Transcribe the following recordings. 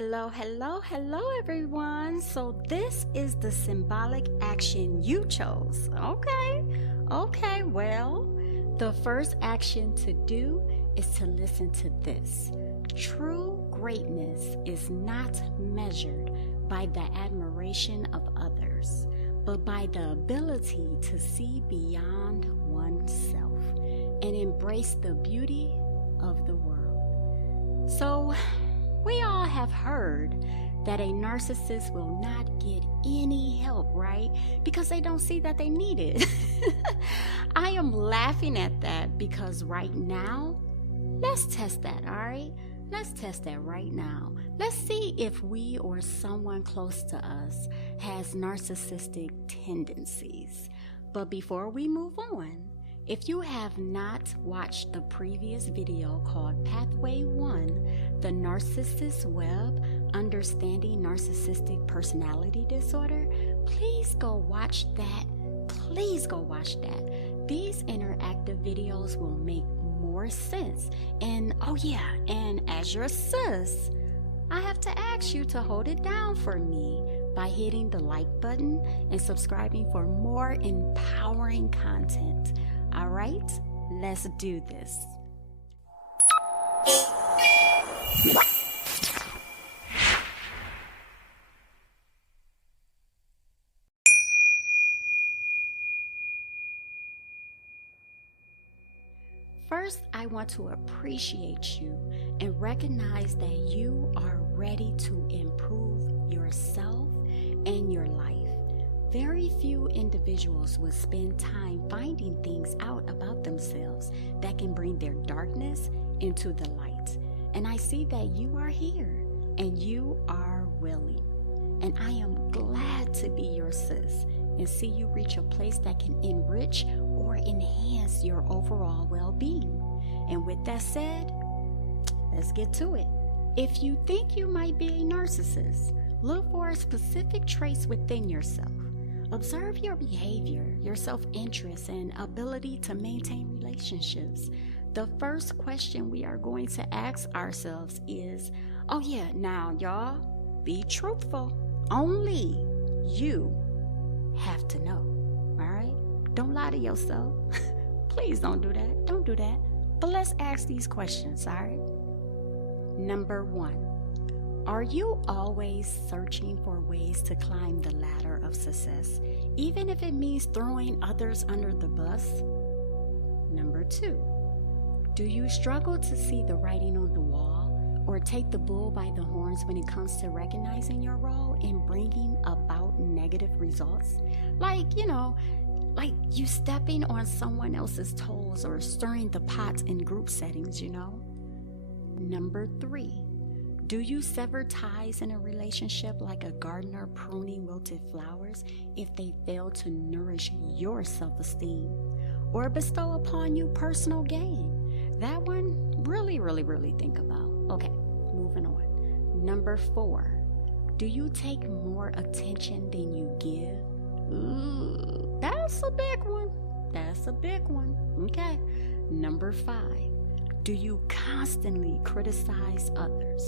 Hello, everyone. So this is the symbolic action you chose. Okay, well, the first action to do is to listen to this. True greatness is not measured by the admiration of others, but by the ability to see beyond oneself and embrace the beauty of the world. So, we all have heard that a narcissist will not get any help, right? Because they don't see that they need it. I am laughing at that because right now, let's test that, all right? Let's test that right now. Let's see if we or someone close to us has narcissistic tendencies. But before we move on, if you have not watched the previous video called Pathway 1, the Narcissist Web, Understanding Narcissistic Personality Disorder, please go watch that. These interactive videos will make more sense. And and as your sis, I have to ask you to hold it down for me by hitting the like button and subscribing for more empowering content. All right, let's do this. First, I want to appreciate you and recognize that you are ready to improve yourself and your life. Very few individuals will spend time finding things out about themselves that can bring their darkness into the light. And I see that you are here and you are willing. And I am glad to be your sis and see you reach a place that can enrich or enhance your overall well-being. And with that said, let's get to it. If you think you might be a narcissist, look for specific traits within yourself. Observe your behavior, your self-interest, and ability to maintain relationships. The first question we are going to ask ourselves is, now y'all, be truthful. Only you have to know, all right? Don't lie to yourself. Please don't do that. Don't do that. But let's ask these questions, all right? Number 1. Are you always searching for ways to climb the ladder of success, even if it means throwing others under the bus? Number 2. Do you struggle to see the writing on the wall or take the bull by the horns when it comes to recognizing your role in bringing about negative results? Like you stepping on someone else's toes or stirring the pot in group settings, Number 3. Do you sever ties in a relationship like a gardener pruning wilted flowers if they fail to nourish your self-esteem or bestow upon you personal gain? That one, really think about. Okay, moving on. Number 4, do you take more attention than you give? Ooh, that's a big one. Okay. Number 5, do you constantly criticize others?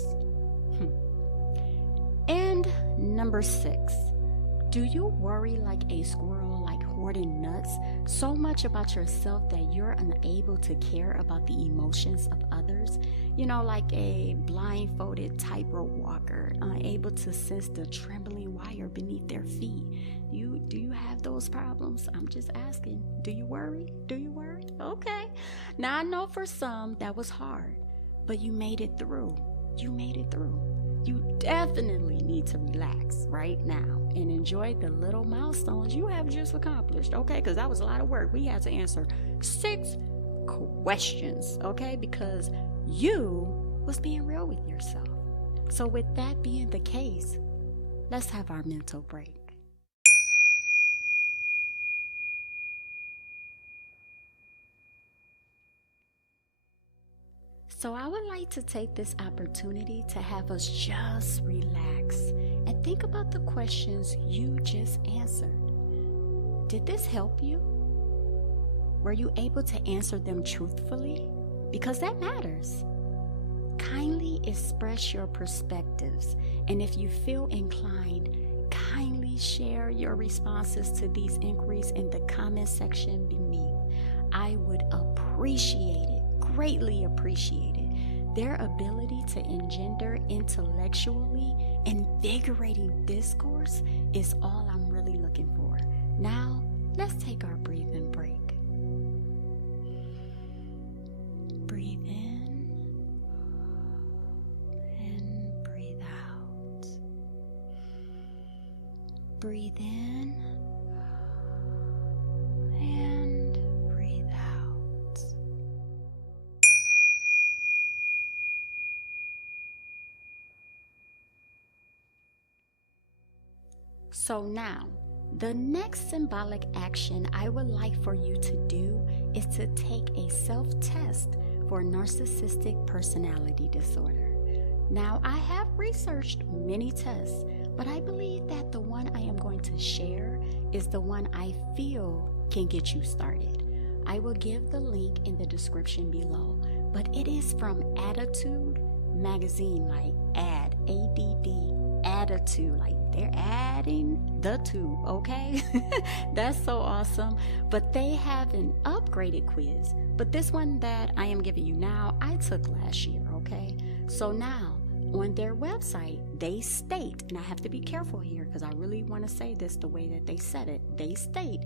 And number 6, do you worry like a squirrel, like hoarding nuts, so much about yourself that you're unable to care about the emotions of others? Like a blindfolded tightrope walker, unable to sense the trembling wire beneath their feet. Do you have those problems? I'm just asking. Do you worry? Okay. Now I know for some that was hard, but you made it through. You definitely need to relax right now and enjoy the little milestones you have just accomplished, okay? Because that was a lot of work. We had to answer 6 questions, okay? Because you was being real with yourself. So with that being the case, let's have our mental break. So I would like to take this opportunity to have us just relax and think about the questions you just answered. Did this help you? Were you able to answer them truthfully? Because that matters. kindly express your perspectives. And if you feel inclined, kindly share your responses to these inquiries in the comment section beneath. I would appreciate it, greatly appreciate it. Their ability to engender intellectually invigorating discourse is all I'm really looking for. Now, let's take our breathing break. Breathe in and breathe out. Breathe in and breathe out. So now, the next symbolic action I would like for you to do is to take a self-test for narcissistic personality disorder. Now, I have researched many tests, but I believe that the one I am going to share is the one I feel can get you started. I will give the link in the description below, but it is from Attitude magazine, like ADD, attitude, like they're adding the two, okay? That's so awesome. But they have an upgraded quiz, but this one that I am giving you now, I took last year, okay? So now, on their website, they state, and I have to be careful here because I really want to say this the way that they said it. They state,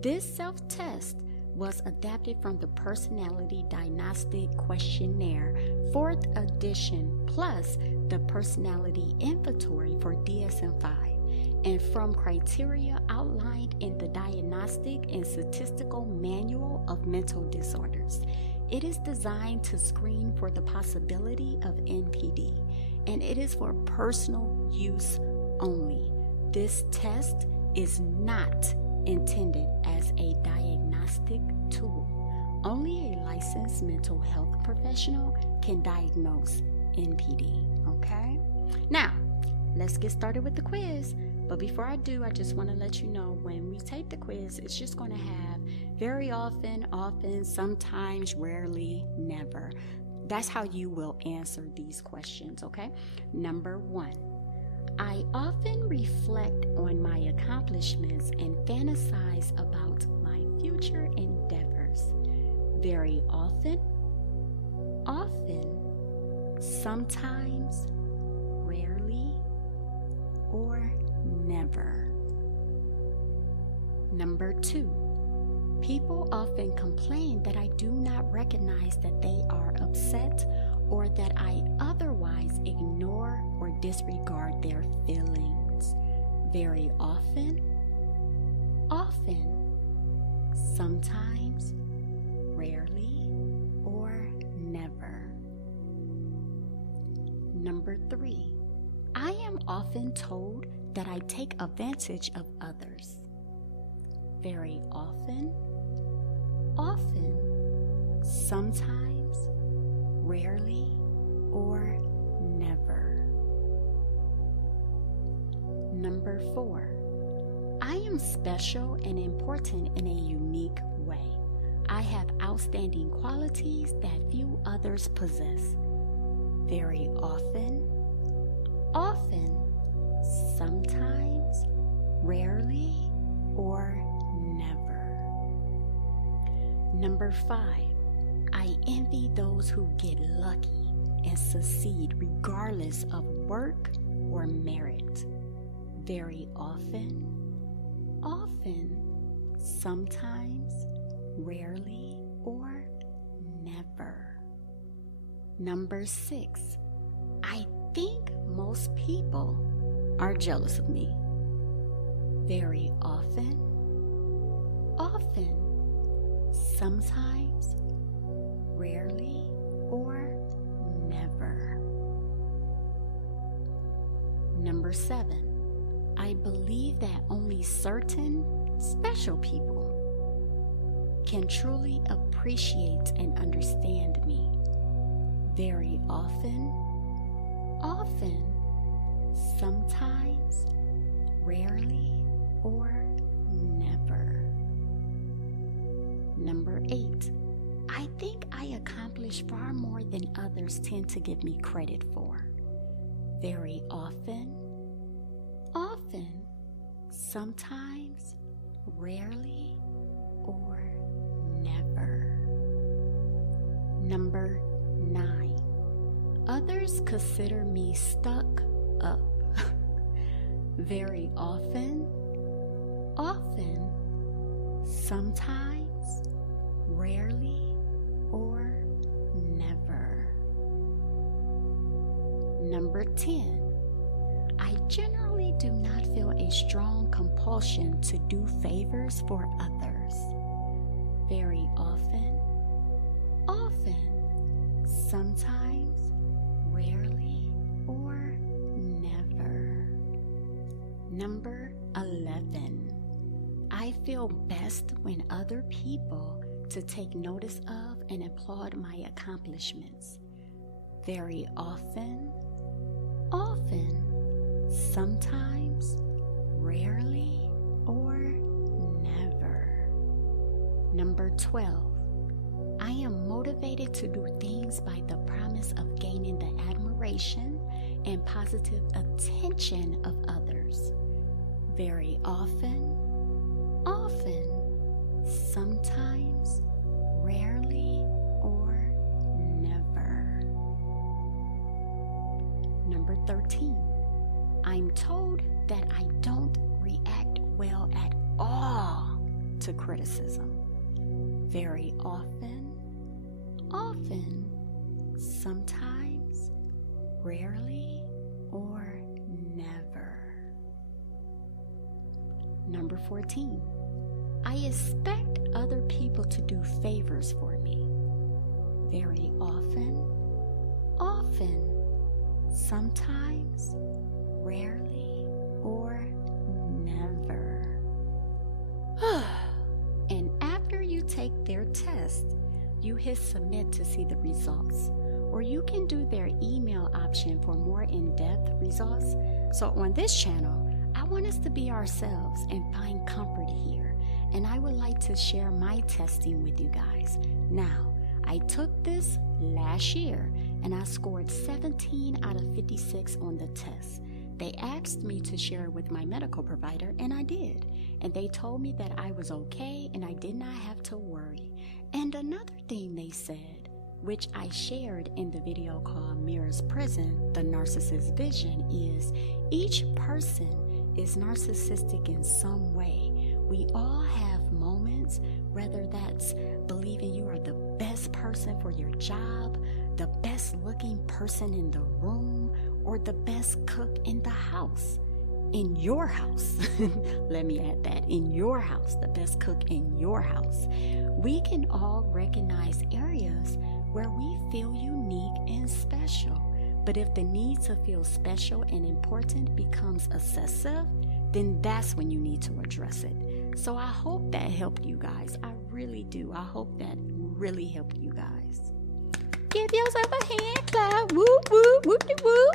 this self-test was adapted from the Personality Diagnostic Questionnaire, 4th edition, plus the Personality Inventory for DSM-5, and from criteria outlined in the Diagnostic and Statistical Manual of Mental Disorders. It is designed to screen for the possibility of NPD, and it is for personal use only. This test is not intended as a diagnostic tool. Only a licensed mental health professional can diagnose NPD, okay? Now, let's get started with the quiz. But before I do, I just want to let you know when we take the quiz, it's just going to have very often, sometimes, rarely, never. That's how you will answer these questions, okay? Number 1. I often reflect on my accomplishments and fantasize about my future endeavors. Very often, sometimes, rarely, or never. Number 2. People often complain that I do not recognize that they are upset or that I otherwise ignore or disregard their feelings. Very often, sometimes, rarely, or never. Number 3. I am often told that I take advantage of others. Very often, sometimes, rarely, or never. Number 4. I am special and important in a unique way. I have outstanding qualities that few others possess. Very often, sometimes, rarely, or never. Number 5. I envy those who get lucky and succeed regardless of work or merit. Very often, sometimes, rarely, or never. Number 6. I think most people are jealous of me. Very often, sometimes, rarely, or never. Number 7. I believe that only certain special people can truly appreciate and understand me. Very often, sometimes, rarely, or never. Number 8. I think I accomplish far more than others tend to give me credit for. Very often, sometimes, rarely, or never. Number 9. Others consider me stuck up. Very often, sometimes, rarely, or never. Number 10. I generally do not feel a strong compulsion to do favors for others. Very often, sometimes, rarely, or never. Number 11. I feel best when other people to take notice of and applaud my accomplishments. Very often, sometimes, rarely, or never. Number 12. I am motivated to do things by the promise of gaining the admiration and positive attention of others. Very often, sometimes, rarely, or never. Number 13. I'm told that I don't react well at all to criticism. Very often, sometimes, rarely, or never. Number 14. I expect other people to do favors for me. Very often, sometimes, rarely, or never. And after you take their test, you hit submit to see the results. Or you can do their email option for more in-depth results. So on this channel, I want us to be ourselves and find comfort here. And I would like to share my testing with you guys. Now, I took this last year and I scored 17 out of 56 on the test. They asked me to share it with my medical provider, and I did. And they told me that I was okay and I did not have to worry. And another thing they said, which I shared in the video called Mirrors Prison, the Narcissist Vision, is each person is narcissistic in some way. We all have moments, whether that's believing you are the best person for your job, the best looking person in the room, or the best cook in the house. In your house. Let me add that. In your house, the best cook in your house. We can all recognize areas where we feel unique and special. But if the need to feel special and important becomes excessive, then that's when you need to address it. So I hope that helped you guys. I really do. I hope that really helped you guys. Give yourself a hand clap. Woo, woo, woo, woo.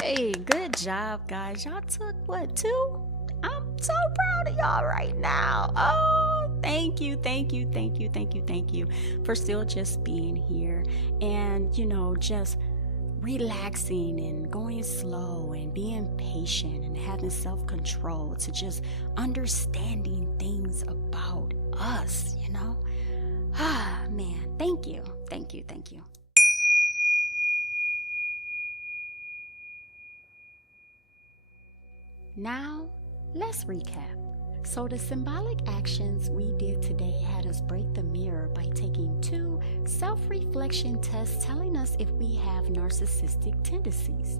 Hey, good job, guys. Y'all took what, 2? I'm so proud of y'all right now. Oh, thank you for still just being here and, just relaxing and going slow and being patient and having self-control to just understanding things about us, man, thank you. Now, let's recap. So the symbolic actions we did today had us break the mirror by taking 2 self-reflection tests telling us if we have narcissistic tendencies.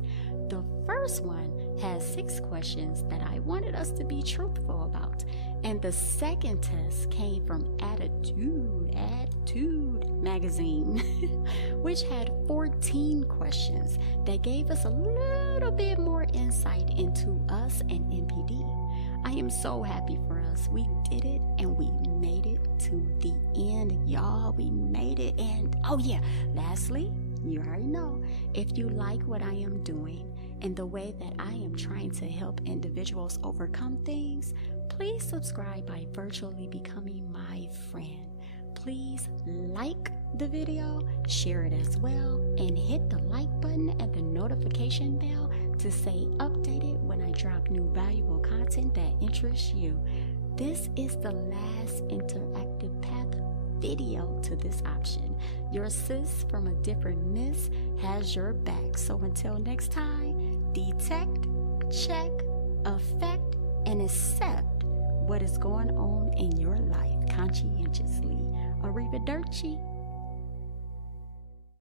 The first one has 6 questions that I wanted us to be truthful about. And the second test came from Attitude magazine, which had 14 questions that gave us a little bit more insight into us and NPD. I am so happy for us. We did it and we made it to the end, y'all. We made it. And oh yeah, lastly, you already know, if you like what I am doing and the way that I am trying to help individuals overcome things, please subscribe by virtually becoming my friend. Please like, the video, share it as well, and hit the like button and the notification bell to stay updated when I drop new valuable content that interests you. This is the last interactive path video to this option. Your sis from a different miss has your back. So until next time, detect, check, affect, and accept what is going on in your life conscientiously. Arrivederci.